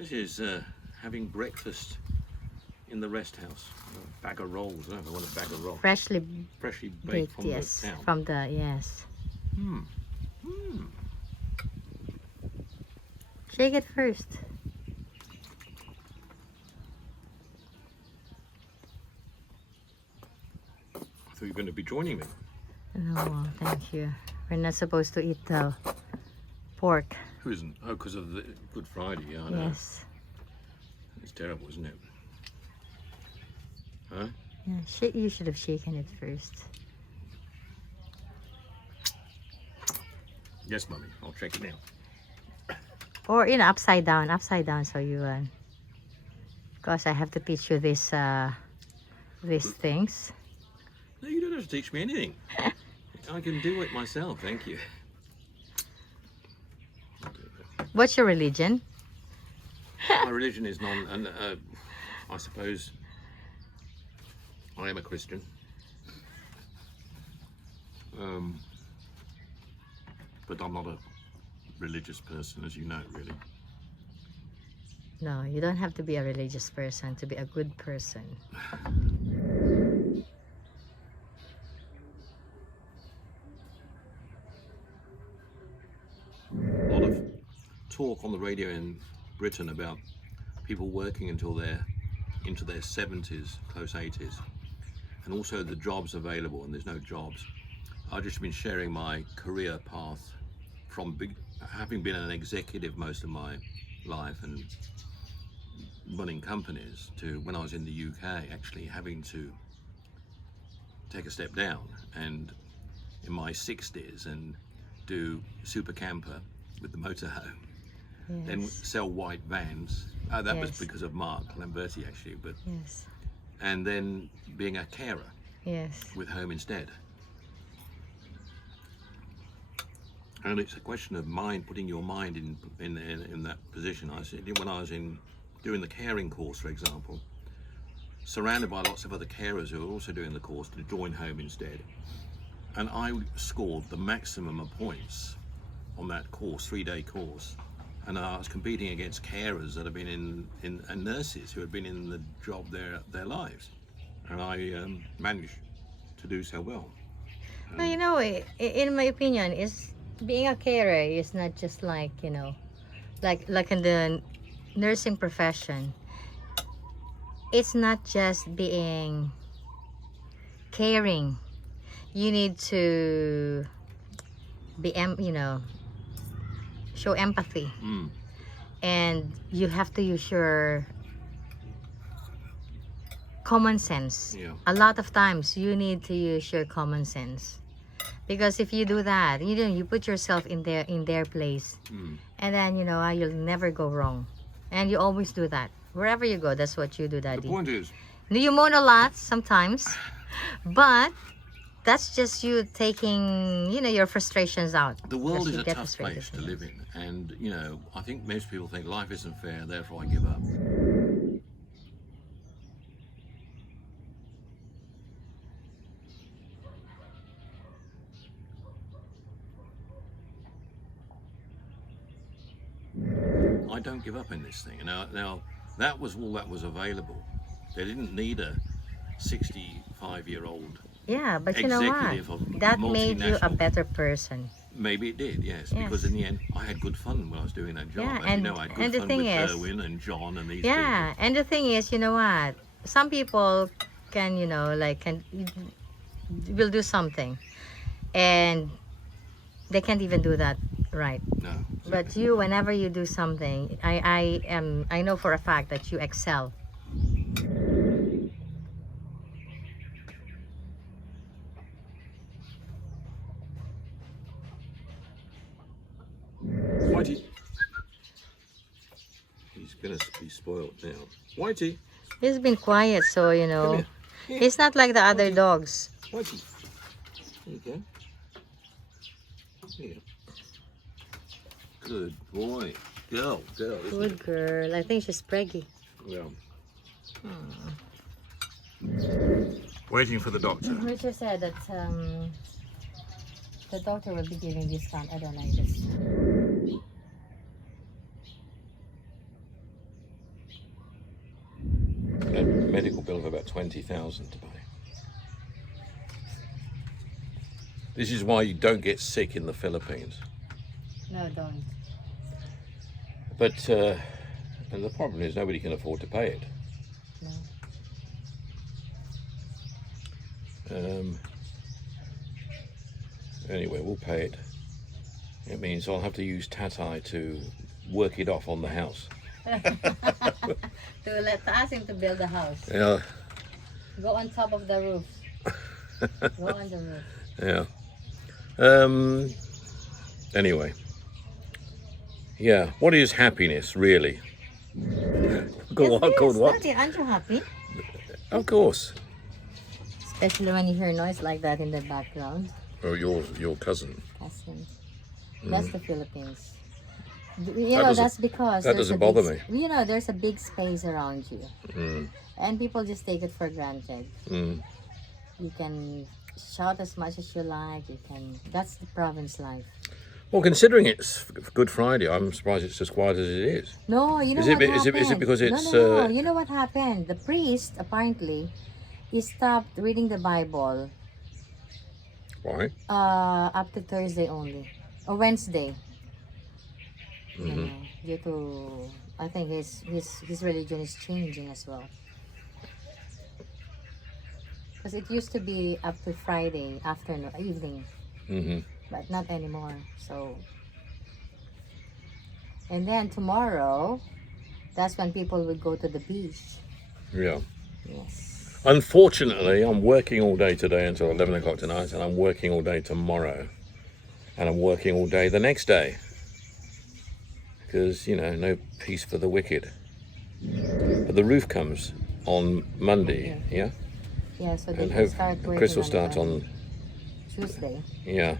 This is having breakfast in the rest house. A bag of rolls. I don't know if I want a bag of rolls. Freshly Freshly baked baked, from yes. the town. From the, yes. Shake it first. I thought you were going to be joining me. No, thank you. We're not supposed to eat the pork. Who isn't? Oh, because of the Good Friday. Yeah, I know. Yes. It's terrible, isn't it? Huh? Yeah, you should have shaken it first. Yes, Mummy. I'll check it now. Or, upside down, so you, because I have to teach you this, these things. No, you don't have to teach me anything. I can do it myself, thank you. What's your religion? My religion is I suppose I am a Christian. But I'm not a religious person, as you know, really. No, you don't have to be a religious person to be a good person. A lot of talk on the radio in Britain about people working until they're into their 70s, close 80s, and also the jobs available, and there's no jobs. I've just been sharing my career path from having been an executive most of my life and running companies to when I was in the UK actually having to take a step down and in my 60s and do super camper with the motorhome. Yes. Then sell white vans. That was Yes. because of Mark Lamberti actually, but Yes. and then being a carer Yes. with Home Instead. And it's a question of putting your mind in that position. I said when I was doing the caring course, for example, surrounded by lots of other carers who were also doing the course to join Home Instead, and I scored the maximum of points on that course, 3-day course, and I was competing against carers that have been and nurses who had been in the job their lives, and I managed to do so well. Well, in my opinion, is being a carer is not just like like in the nursing profession. It's not just being caring. You need to be show empathy, and you have to use your common sense. Yeah. A lot of times you need to use your common sense, because if you do that, you put yourself in their place, and then you'll never go wrong, and you always do that wherever you go. That's what you do, Daddy. The point is, You moan a lot sometimes, but that's just you taking your frustrations out. the world Because is you a get tough frustrated place to live sometimes. in, and I think most people think life isn't fair, therefore I give up. I don't give up in this thing. Now that was all that was available. They didn't need a 65-year-old Yeah, but you know executive what? of That made you a multinational. better person. Maybe it did, yes, Yes. because in the end I had good fun when I was doing that job. Yeah, As you know, I had good and the fun thing with is- Erwin and John and these Yeah, people. and the thing is, you know what? Some people can, will do something, and they can't even do that right. No. But you, whenever you do something, I know for a fact that you excel. Whitey. He's gonna be spoiled now. Whitey, He's been quiet, so come here. Here. he's not like the other Whitey. dogs. Whitey. There you go. Here. Good boy. Girl, isn't Good it? girl. I think she's preggy. Yeah. Waiting for the doctor. Richard said that the doctor will be giving discount. I don't like this. medical bill of about 20,000 to pay. This is why you don't get sick in the Philippines. No, don't. But and the problem is nobody can afford to pay it. No. Anyway, we'll pay it. It means I'll have to use Tatai to work it off on the house. To ask him to build a house. Yeah. Go on top of the roof. Go on the roof. Yeah. Anyway. Yeah. What is happiness, really? Called what? Nothing. Aren't you happy? Of course. Especially when you hear noise like that in the background. Or your cousin. Cousin. That's the Philippines. That That's because that doesn't bother me. You know, there's a big space around you, and people just take it for granted. You can shout as much as you like. You can. That's the province life. Well, considering it's Good Friday, I'm surprised it's as quiet as it is. No, you know Is what it happened? because it's? No. You know what happened? The priest apparently, he stopped reading the Bible. Why? Up to Thursday only, or Wednesday. You know, due to, I think his religion is changing as well. Because it used to be up to Friday afternoon, evening, but not anymore. So, and then tomorrow, that's when people would go to the beach. Yeah. Yes. Unfortunately, I'm working all day today until 11 o'clock tonight, and I'm working all day tomorrow, and I'm working all day the next day. Because, you know, no peace for the wicked. But the roof comes on Monday, yeah? Yeah, so they And can start working. Chris will start on Tuesday. Yeah.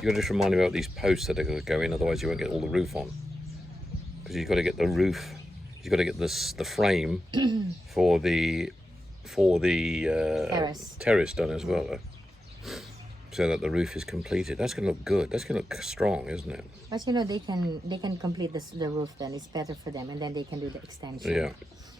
You got to just remind me about these posts that are going to go in, otherwise you won't get all the roof on. Because you've got to get the roof, you've got to get the frame for the terrace done as well. So that the roof is completed. That's going to look good. That's going to look strong, isn't it? But you know, they can complete the roof then. It's better for them, and then they can do the extension.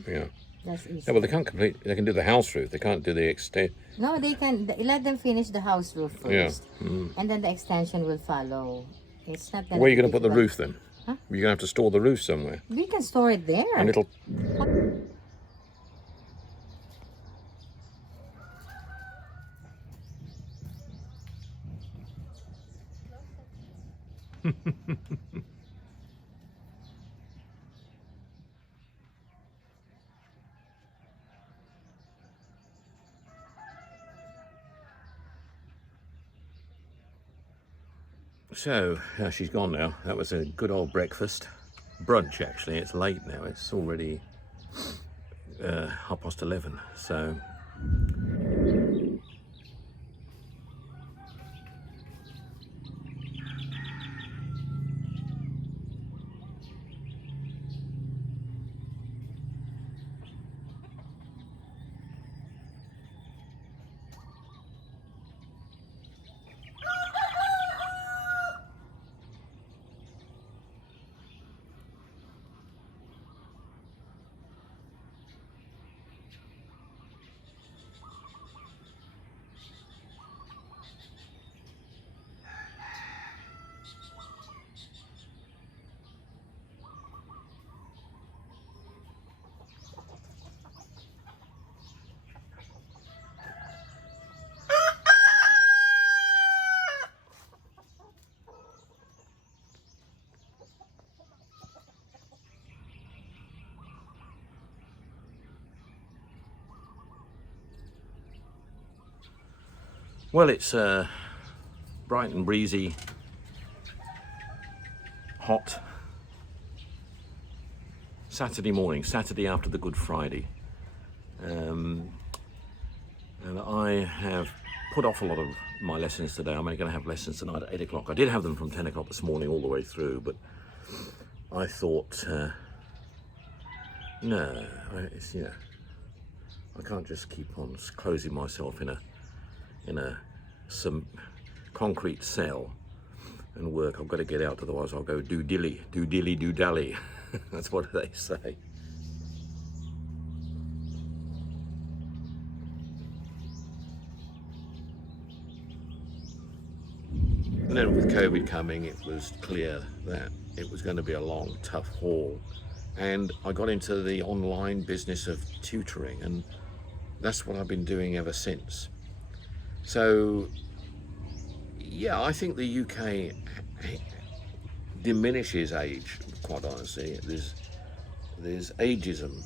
Yeah. That's easy. Yeah, well, they can't complete. They can do the house roof. They can't do the extent. No, they can let them finish the house roof first, Yeah. and then the extension will follow. It's not. Where are you going to put the roof then? Huh? You're going to have to store the roof somewhere. We can store it there. And it'll. So, she's gone now. That was a good old breakfast. Brunch, actually. It's late now. It's already 11:30. So, well, it's bright and breezy, hot Saturday morning, Saturday after the Good Friday. And I have put off a lot of my lessons today. I'm only going to have lessons tonight at 8 o'clock. I did have them from 10 o'clock this morning all the way through, but I thought, no, I can't just keep on closing myself in some concrete cell and work. I've got to get out, otherwise I'll go do dally. That's what they say. And then with COVID coming, it was clear that it was going to be a long, tough haul. And I got into the online business of tutoring, and that's what I've been doing ever since. So, yeah, I think the UK diminishes age, quite honestly. There's agism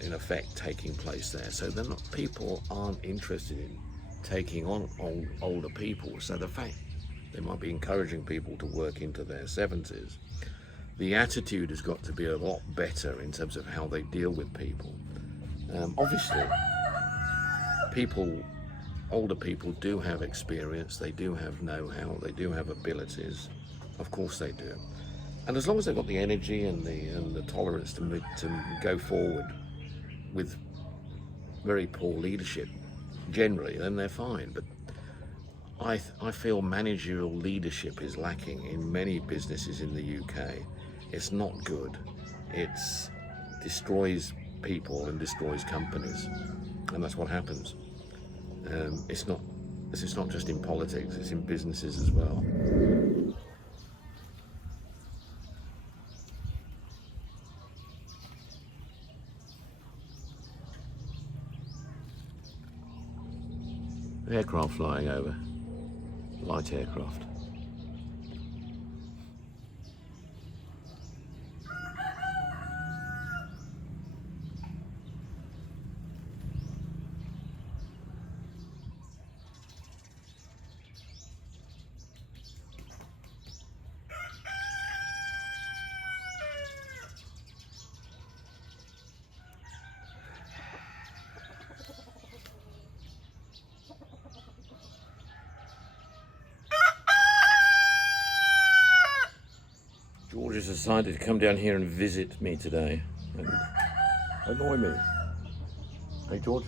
in effect taking place there. So people aren't interested in taking on older people. So the fact they might be encouraging people to work into their 70s, the attitude has got to be a lot better in terms of how they deal with people. Obviously, older people do have experience, they do have know-how, they do have abilities. Of course they do. And as long as they've got the energy and the tolerance to go forward with very poor leadership, generally, then they're fine. But I feel managerial leadership is lacking in many businesses in the UK. It's not good. It destroys people and destroys companies, and that's what happens. It's not just in politics; it's in businesses as well. Aircraft flying over, light aircraft. George has decided to come down here and visit me today and annoy me. Hey, George.